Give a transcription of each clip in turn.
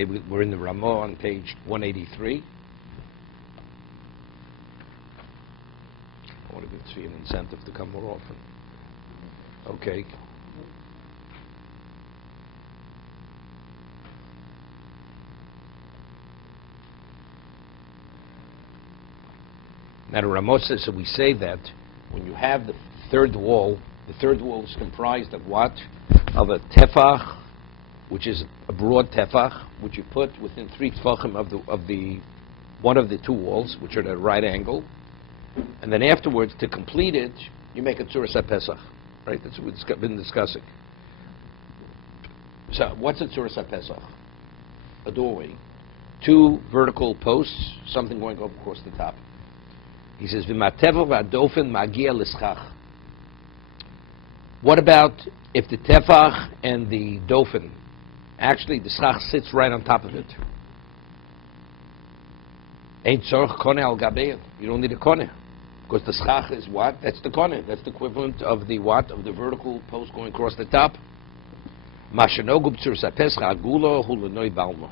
Okay, we're in the Ramah on page 183. I want to give you an incentive to come more often. Okay. Now the Ramah says, so we say that when you have the third wall is comprised of what? Of a tefach, which is a broad tefach, which you put within 3 tefachim of the one of the 2 walls, which are at a right angle, and then afterwards, to complete it, you make a tzuras HaPesach, right? That's what we've been discussing. So, what's a tzuras HaPesach? A doorway, 2 vertical posts, something going up across the top. He says, "V'mateva v'adofen magia l'schach." What about if the tefach and the dofen, actually the schach sits right on top of it? Ain't tzorch koneh al gabein. You don't need a koneh, because the schach is what? That's the koneh. That's the equivalent of the what? Of the vertical post going across the top. Mashanogu b'tzuras HaPesach agulo hu l'noi balmo.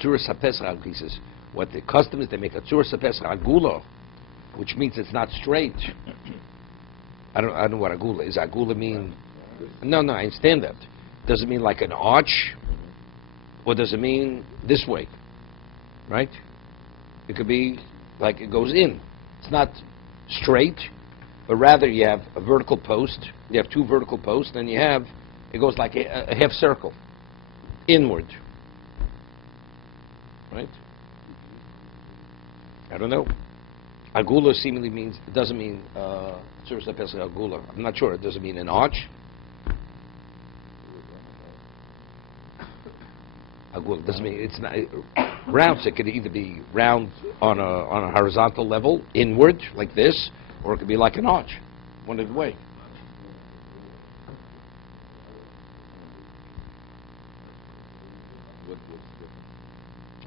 Tzuras HaPesach, he says, what the custom is, they make a tzuras HaPesach agulo, which means it's not straight. I don't know what agula is. Agula mean? No, I understand that. Does it mean like an arch, or does it mean this way? Right? It could be like it goes in. It's not straight, but rather you have a vertical post. You have 2 vertical posts, and you have it goes like a half circle inward. Right? I don't know. Agula seemingly means, it doesn't mean tzuras HaPesach agula. I'm not sure. It doesn't mean an arch. Agula doesn't mean it's not round. So it could either be round on a horizontal level, inward like this, or it could be like an arch, one other way.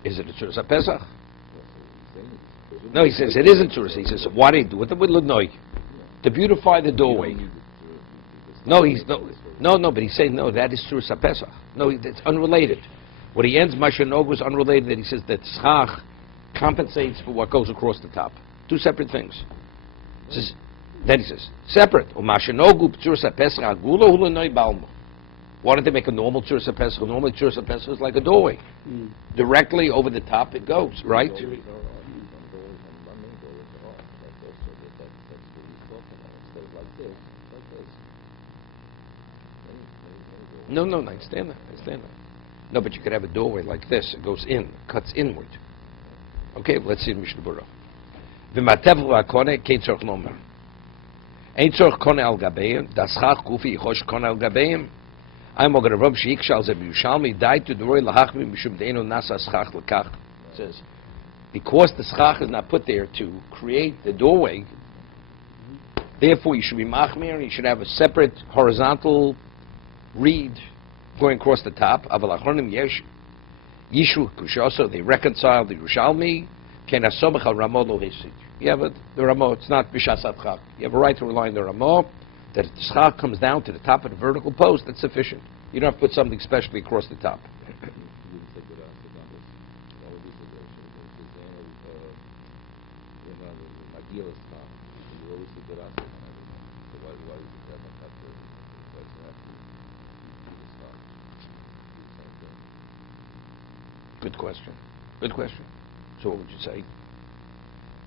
Is it a tzuras HaPesach? No, he says it isn't tzuras. He says, why do you do it with l'noi? To beautify the doorway. No, but he's saying, no, that is tzuras HaPesach. No, it's unrelated. What he ends Mashanogu is unrelated, that he says that schach compensates for what goes across the top. 2 separate things. Then he says, separate. Mashanogu b'tzuras HaPesach agulo hu l'noi balmo. Why don't they make a normal tzuras HaPesach? Normally tzuras HaPesach is like a doorway. Directly over the top it goes, right? No, I understand that. No, but you could have a doorway like this. It goes in, cuts inward. Okay, let's see Mishna Berura. V'matev v'akone kein tzorch nomer. Ein tzorch kone al gabeim, das schach gufi yichosh kone al gabeim. I'm going to rub sheik shal ze b'yushalmi died to the roy lahachmi mishum deinu nasa schach l'kach. Says, because the schach is not put there to create the doorway, therefore you should be machmir, you should have a separate horizontal reed going across the top. Aval achronim yesh yishu kushoso, they reconcile the Yerushalmi. Ken asobach al Ramah lo hisid. Yeah, but the Ramah, it's not b'shasat chak. You have a right to rely on the Ramah, that if the schach comes down to the top of the vertical post, that's sufficient. You don't have to put something specially across the top. Good question. So what would you say?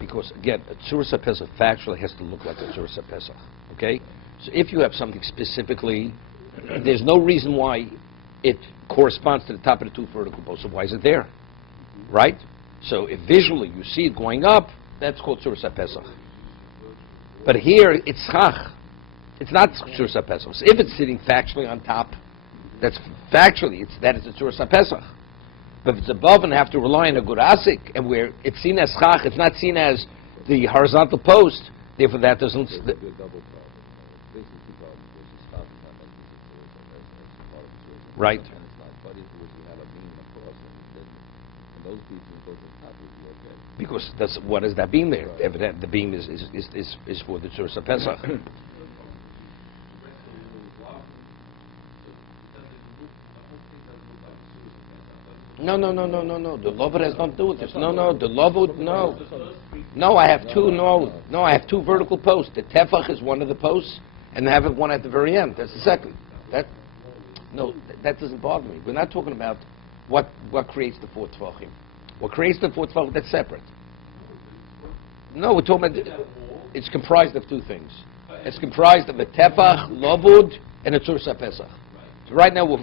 Because again, a tzuras HaPesach factually has to look like a tzuras HaPesach. Okay? So if you have something specifically, there's no reason why it corresponds to the top of the 2 vertical posts. So why is it there? Right? So if visually you see it going up, that's called tzuras HaPesach. But here it's schach. It's not tzuras HaPesach. So if it's sitting factually on top, that's factually, that is a tzuras HaPesach. But if it's above and have to rely on a gurasik, and where it's seen as schach, it's not seen as the horizontal post, therefore that doesn't... Right. Because what is that beam there? Evident, the beam is for the tzuras HaPesach. No. The Lovud has nothing to do with this. No. The Lovud, no. No, I have two. No, I have two vertical posts. The tefach is one of the posts, and I have one at the very end. That's the second. That doesn't bother me. We're not talking about what creates the four tefachim. What creates the four tefachim, that's separate. No, we're talking about. It's comprised of two things. It's comprised of a tefach, Lovud, and a tzurus pesach. So right now we're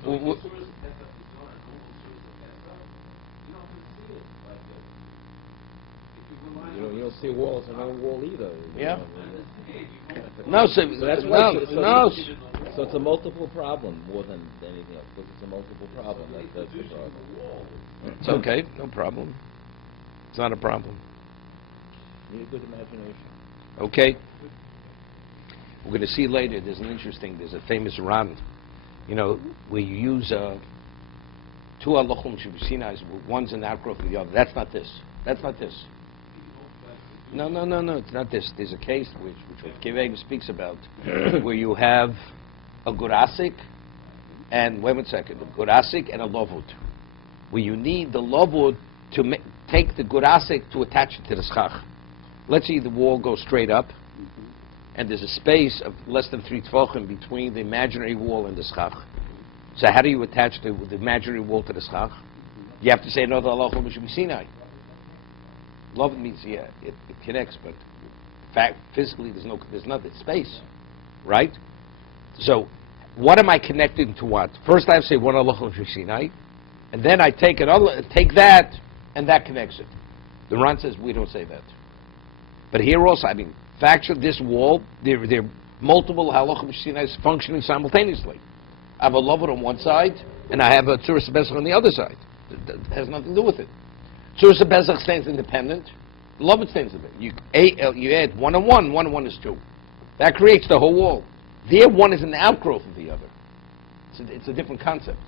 you don't see walls on no wall either. Yeah. No, so that's no. So it's a multiple problem more than anything else. Because it's a multiple problem. That's the problem. It's okay, no problem. It's not a problem. You need a good imagination. Okay. We're going to see later. There's a famous Ran. Where you use two halachim sheb'sinai. One's an outgrowth of the other. That's not this. No. It's not this. There's a case which Kitab speaks about, where you have a gurasik and wait a second, a gurasik and a lovud, where you need the lovud to take the gurasik to attach it to the schach. Let's say the wall goes straight up, and there's a space of less than 3 tefachim between the imaginary wall and the schach. So how do you attach the imaginary wall to the schach? You have to say another halachah b'Sinai. Love means it connects, but physically there's nothing space, right? So what am I connecting to what? First I have to say one halachah b'Sinai, and then I take that, and that connects it. The Ran says we don't say that, but here also, factually, this wall, there are multiple halachah b'Sinai functioning simultaneously. I have a lovud on one side, and I have a tzurus pesach on the other side. That has nothing to do with it. Tzurus pesach stands independent. Lovud stands independent. You add 1 and 1. 1 and 1 is 2. That creates the whole wall. There, one is an outgrowth of the other. It's a different concept.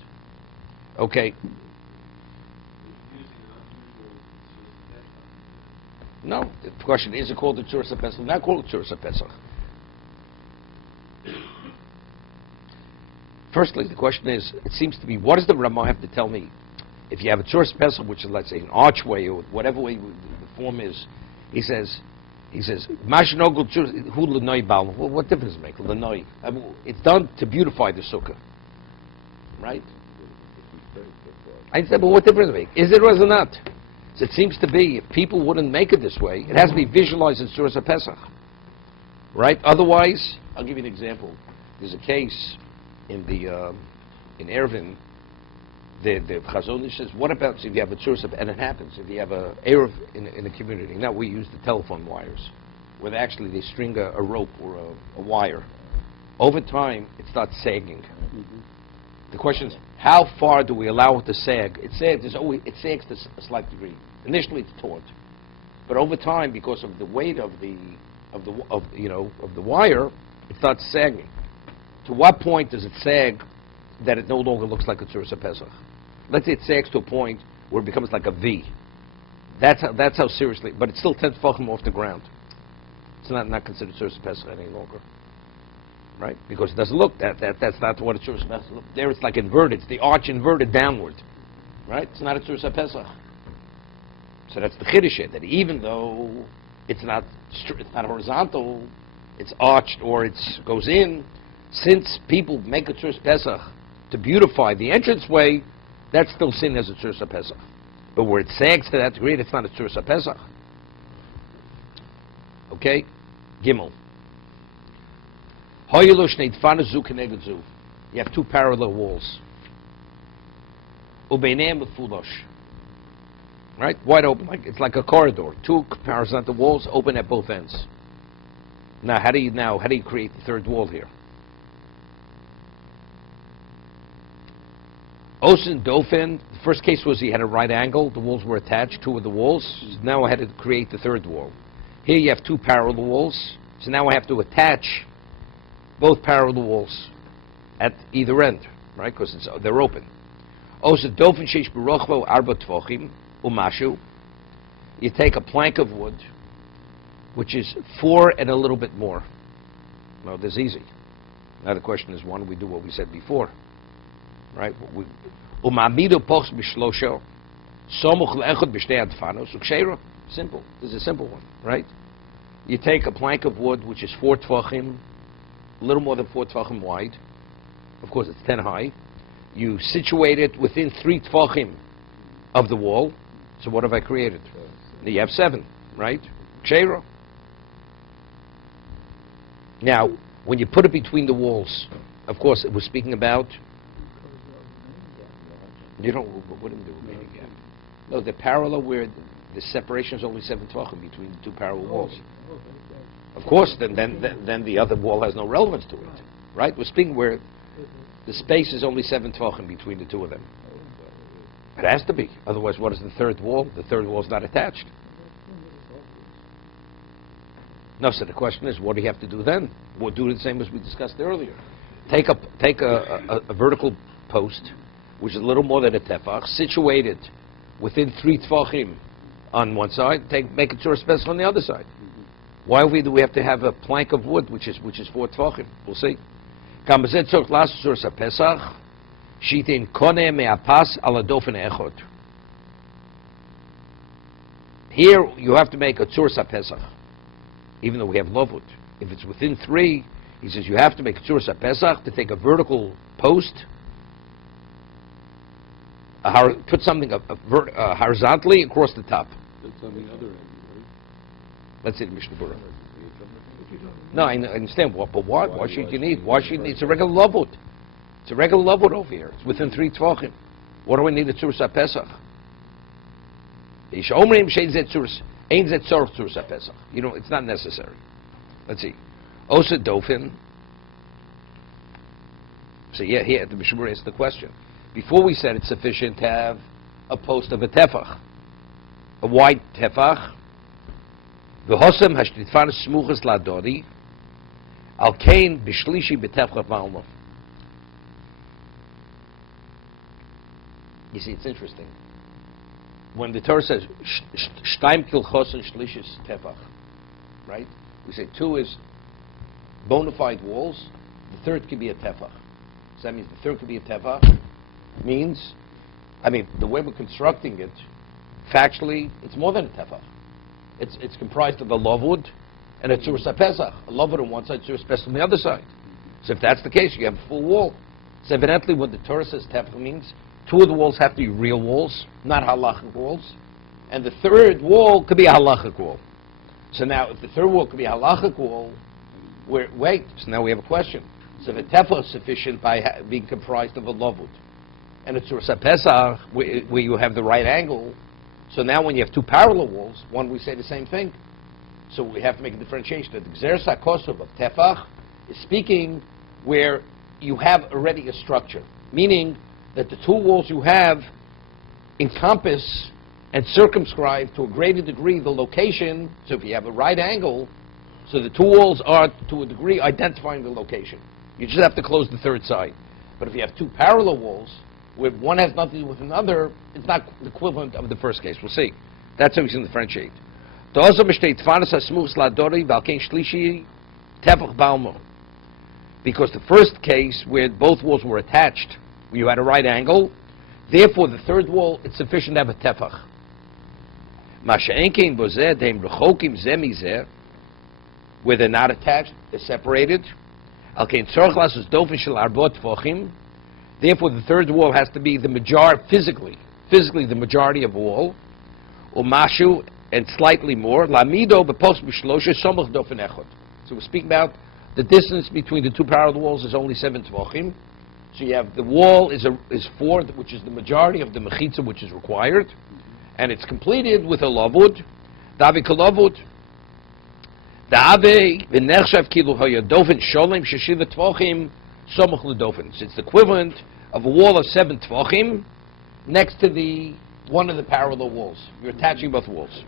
Okay. No, the question is it called the tzurus pesach? Not called the tzurus pesach. Firstly, the question is, it seems to be, what does the Ramah have to tell me? If you have a tzurus pesach, which is, let's say, an archway or whatever way the form is, he says, "Mashnogul tzurus hu l'noi bal." Well, what difference does it make? L'noi. It's done to beautify the sukkah, right? I said, but what difference does it make? Is it or is it not? So it seems to be, if people wouldn't make it this way, it has to be visualized in tzurus pesach, right? Otherwise, I'll give you an example. There's a case in Erevin, the Chazon Ish says, what about if you have a tzurus, and it happens, if you have a Erev in a community, now we use the telephone wires, where they string a rope or a wire. Over time, it starts sagging. Mm-hmm. The question is, how far do we allow it to sag? It sags to a slight degree. Initially, it's taut, but over time, because of the weight of the wire, it starts sagging. To what point does it sag that it no longer looks like a tzurus pesach? Let's say it sags to a point where it becomes like a V. That's how seriously, but it's still 10 tefachim off the ground. It's not considered tzurus pesach any longer, right? Because it doesn't look that's not what a tzurus pesach looks. There it's like inverted. It's the arch inverted downward, right? It's not a tzurus pesach. So that's the chiddush, that even though it's not horizontal, it's arched or it goes in. Since people make a tzurus pesach to beautify the entranceway, that's still seen as a tzurus pesach. But where it sags to that degree, it's not a tzurus pesach. Okay, Gimel. You have two parallel walls. Right, wide open, it's like a corridor. Two horizontal walls open at both ends. Now, how do you create the third wall here? Osen Dauphin, the first case was he had a right angle, the walls were attached, two of the walls. Now I had to create the third wall. Here you have two parallel walls, so now I have to attach both parallel walls at either end, right, because they're open. Osen Dauphin sheish berochvo arba tvochim umashu. You take a plank of wood, which is 4 and a little bit more. Well, this is easy. Now the question is, why don't we do what we said before? Right? Somuch le'echad b'shtei adfanos u'ksheira. Simple. This is a simple one, right? You take a plank of wood which is 4 tvachim, a little more than 4 tvachim wide. Of course, it's 10 high. You situate it within 3 tvachim of the wall. So what have I created? You have 7, right? Ksheira. Now, when you put it between the walls, of course, it was speaking about. You don't. What do you do? Remaining gap? No, the parallel where the separation is only 7 tvachim between the 2 parallel walls. Of course, then the other wall has no relevance to it, right? We're speaking where the space is only 7 tvachim between the 2 of them. It has to be. Otherwise, what is the third wall? The third wall is not attached. No, so the question is, what do you have to do then? We'll do the same as we discussed earlier. Take a vertical post, which is a little more than a tefach, situate it within 3 tvachim on one side, make it Tzur Pesach on the other side. Why do we have to have a plank of wood, which is 4 tvachim? We'll see. Here you have to make a Tzur Pesach, even though we have lavut. If it's within 3, he says you have to make a Tzur Pesach to take a vertical post, put something horizontally across the top. That's on the other end, right? That's it, Mishna Berura. No, I understand. But why? Why should you need? Why should you need? It's a regular lavut. It's a regular lavut over here. It's within 3 tvachim. What do I need a Tzur Pesach? You know, it's not necessary. Let's see. Osa Dofin. So here the Mishna Berura asked the question. Before we said it's sufficient to have a post of a tefach, a wide tefach. V'hosem hashtitfan smuchas ladori, al kain b'shlishi b'tefach malmo. You see, it's interesting. When the Torah says shtaim kilchos and shlishis tefach, right? We say 2 is bona fide walls. The third could be a tefach. So that means the third could be a tefach. Means, the way we're constructing it, factually, it's more than a tefach. It's comprised of a lavud and a Tzur Pesach. A lavud on one side, Tzur Pesach on the other side. So if that's the case, you have a full wall. So evidently what the Torah says tefach means, 2 of the walls have to be real walls, not halachic walls. And the third wall could be a halachic wall. So now, if the third wall could be a halachic wall, so now we have a question. So the tefach is sufficient by being comprised of a lavud and a Tzur Pesach, where you have the right angle. So now when you have 2 parallel walls, one, we say the same thing. So we have to make a differentiation. The Gzeres HaKosov of Tefach is speaking where you have already a structure, meaning that the 2 walls you have encompass and circumscribe to a greater degree the location. So if you have a right angle, so the 2 walls are to a degree identifying the location. You just have to close the third side. But if you have 2 parallel walls, where one has nothing to do with another, it's not the equivalent of the first case. We'll see. That's how we can differentiate. Because the first case, where both walls were attached, where you had a right angle, therefore the third wall, it's sufficient to have a tefach. Where they're not attached, they're separated. Therefore, the third wall has to be the majority, physically the majority of a wall, umashu, and slightly more. Lamido b'post b'shlosha somach dofen echad. So we're speaking about the distance between the 2 parallel walls is only 7 tvachim. So you have the wall is 4, which is the majority of the mechitza which is required, and it's completed with a lavud. Davi kalavud. Davi v'nechshav kilu hayadofen sholem sheshiva tvachim. It's the equivalent of a wall of 7 tvachim next to one of the parallel walls. You're attaching both walls.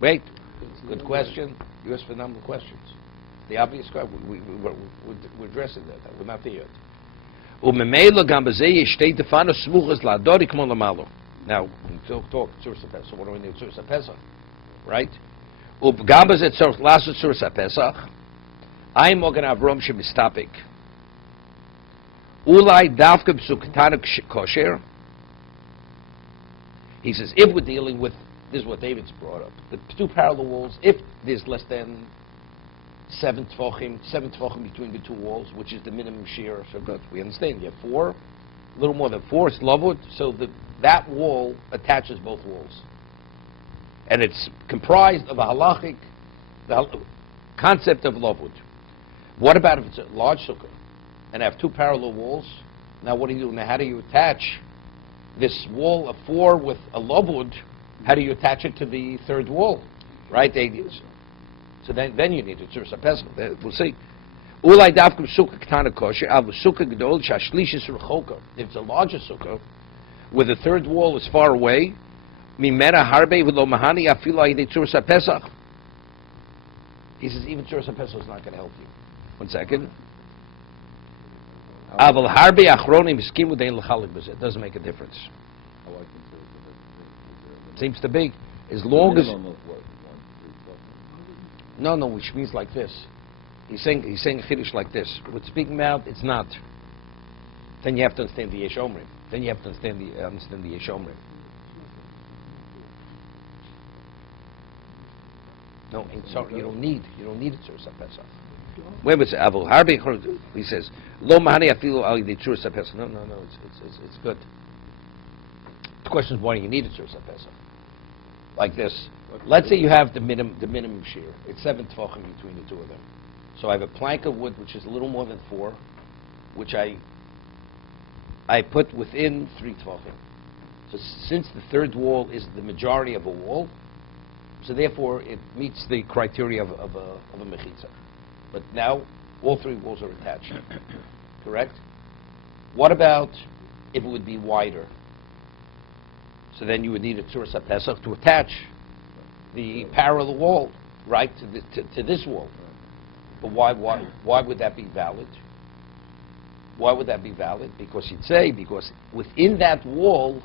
Wait, good question. You asked for a number of questions. The obvious question, we're addressing that. We're not there yet. Now, we talk Tzur Pesach. What do we need Tzur Pesach? Right? I'm going to have Rom Shemistapik. Ulai Davka Psuktanik Kosher. He says, if we're dealing with, this is what David's brought up, the two parallel walls, if there's less than 7 tefachim between the two walls, which is the minimum shear, so good, we understand. You have 4, a little more than 4, it's lavud, so that wall attaches both walls. And it's comprised of a halachic, the concept of lavud. What about if it's a large sukkah and have 2 parallel walls? Now what do you do? Now how do you attach this wall of 4 with a lavud? How do you attach it to the third wall? Right? So then you need a tzurus pesach. We'll see. Ulai davkum sukkah ketana kosher, avu sukkah gedol shashlish rechoka. If it's a larger sukkah, where the third wall is far away, mimera harbe v'lo mahani afilu ayidei tzurus pesach. He says even tzurus pesach is not going to help you. 1 second. Aval harbe achronim iskimu dein l'chalik b'zeh. It doesn't make a difference. Seems to be, as long as. No, which means like this. He's saying a chiddush like this. What's speaking about, it's not. Then you have to understand the Yesh Omrim. Then you have to understand the Yesh Omrim. No, sorry, you don't need a tzurus pesach. When it's Avol Harbi, he says, Lo mahani afilu al yidei tzurus pesach. No, it's good. The question is, why do you need a tzurus pesach? Like this. Let's say you have the minimum shear. It's 7 tefachim between the two of them. So I have a plank of wood which is a little more than 4, which I put within 3 tefachim. So since the third wall is the majority of a wall, so therefore it meets the criteria of a mechitza. But now all 3 walls are attached. Correct? What about if it would be wider? So then you would need a tzurus pesach to attach the parallel wall, right, to this wall. But why would that be valid? Why would that be valid? Because you'd say, because within that wall,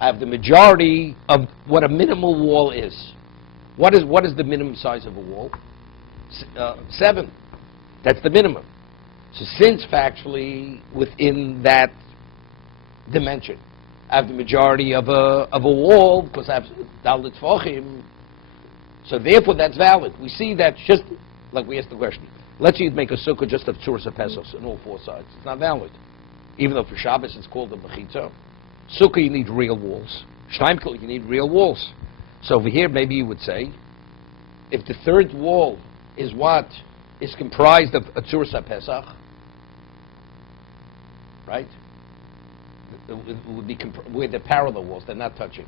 I have the majority of what a minimal wall is. What is the minimum size of a wall? 7. That's the minimum. So since factually within that dimension, I have the majority of a wall because I have dalet tefachim. So therefore, that's valid. We see that just like we asked the question. Let's say you'd make a sukkah just of tzurus pesach on all 4 sides. It's not valid, even though for Shabbos it's called a mechitza. Sukkah you need real walls. Shleimkel you need real walls. So over here maybe you would say, if the third wall is what is comprised of a tzurus pesach, right? It would be with the parallel walls, they're not touching.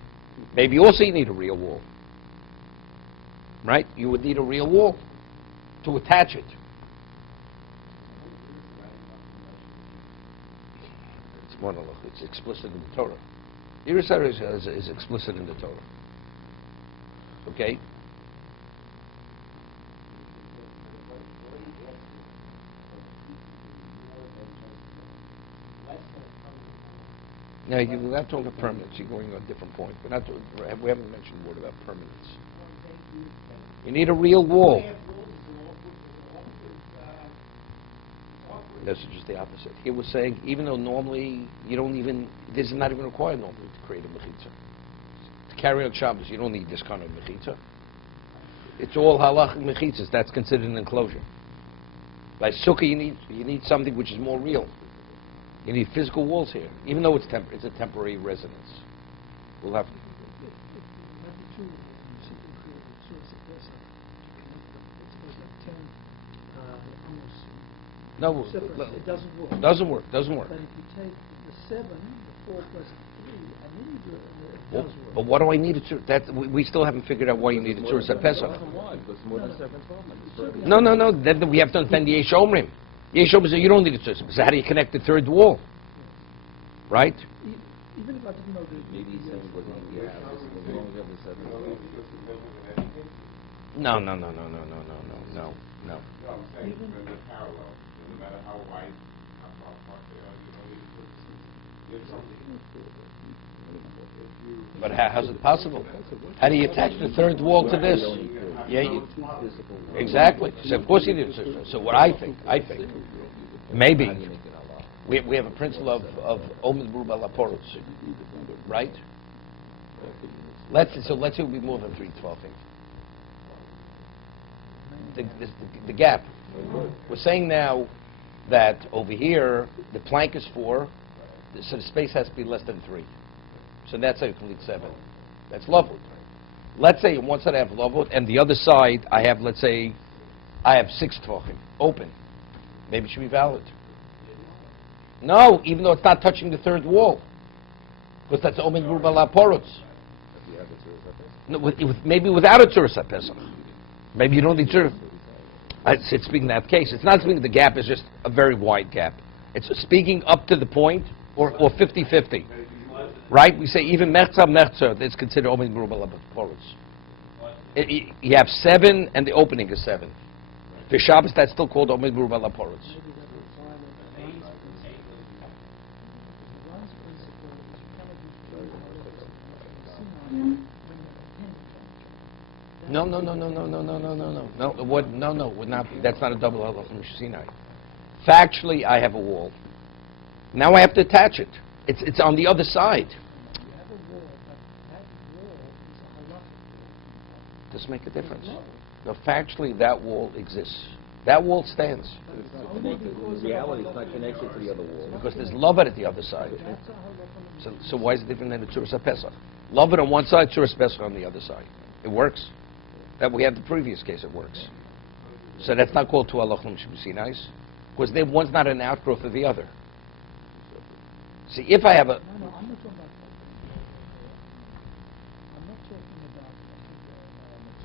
Maybe also you need a real wall. Right? You would need a real wall to attach it. It's monolith. It's explicit in the Torah. Yerushalayim is explicit in the Torah. Okay? Now, we're not talking about permanence. You're going on a different point. We haven't mentioned the word about permanence. You need a real wall. This is just the opposite. Here we're saying, even though normally you don't even, this is not even required normally to create a mechitza. To carry out Shabbos, you don't need this kind of mechitza. It's all halachic mechitzas. That's considered an enclosure. By sukkah, you need something which is more real. You need physical walls here, even though it's a temporary residence. We'll have. No, it doesn't work. Doesn't work. But if you take the 7, the 4 plus 3, and then you do it, it does work. But what do I need it to? We still haven't figured out why you need it to at Pesach. No. Then we have to understand the Yesh Omrim. Yesh Omrim says you don't need it to. So how do you connect the third wall? Right? Even if I didn't know the Maybe 7 wasn't here. As long as you have the 7. No. even parallel, no matter how wide, how far apart they are, you don't need to put something. But how's it possible? How do you attach the third wall to this? Yeah, exactly. So of course you do. So what I think, maybe we have a principle of Omed Berura Succos, right? Let's say it will be more than 3 tefachim. The gap. We're saying now that over here the plank is 4, so the space has to be less than 3. So that's a complete 7. That's lavut. Let's say on one side I have lavut, and the other side I have, let's say, I have 6 tefachim open. Maybe it should be valid. No, even though it's not touching the third wall, because that's omen burba laporutz. No, maybe without a tzuras pesach. Maybe you don't need tzuras. It's speaking that case. It's not speaking the gap is just a very wide gap. It's speaking up to the point, or 50-50. Right? We say even mertza, it's considered omen burba laporutz. You have 7, and the opening is 7. For Shabbos, that's still called omen burba laporutz. No. Would not be. That's not a double halach from Sinai. Factually, I have a wall. Now I have to attach it. It's on the other side. You have a wall, but that wall is a halacha. Does it make a difference? No, factually, that wall exists. That wall stands. In reality, it's not connected to the other wall. Because there's Lavan at the other side. So why is it different than the Tzuras HaPesach? Lavan on one side, Tzuras Pesach on the other side. It works. That we had the previous case, it works. So that's not called two halachim Sinais, because one's not an outgrowth of the other. See, if I have a... No, I'm not talking about... I'm not talking about...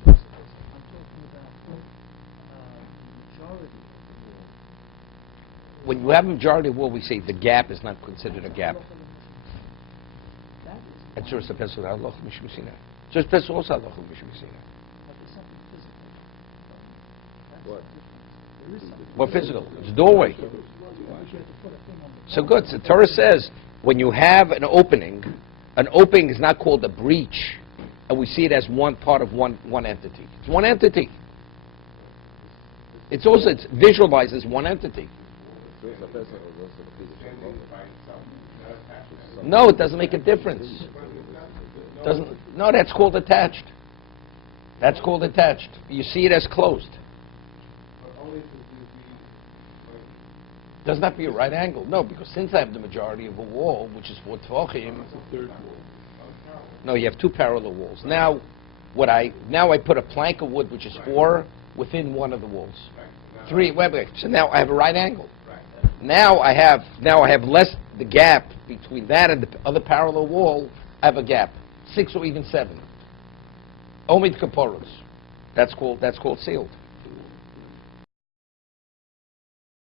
I'm talking about majority of the wall. When you have a majority of wall, we say the gap is not considered a gap. That is... And Tzuras HaPesach is halachim Sinai. Tzuras Pesach also halachim Sinai. But there's something physical. That's What? There is something. What physical? It's a doorway. You have to put a thing on the So good. So Torah says when you have an opening is not called a breach, and we see it as one part of one entity. It's one entity. It's visualized as one entity. No, it doesn't make a difference. No, that's called attached. That's called attached. You see it as closed. Doesn't have to be a right angle. No, because since I have the majority of a wall, which is 4 tefachim, no, you have 2 parallel walls. Now I put a plank of wood, which is 4, within one of the walls. 3. Wait. So now I have a right angle. Now I have less the gap between that and the other parallel wall. I have a gap, 6 or even 7. Omid kaporos. That's called sealed.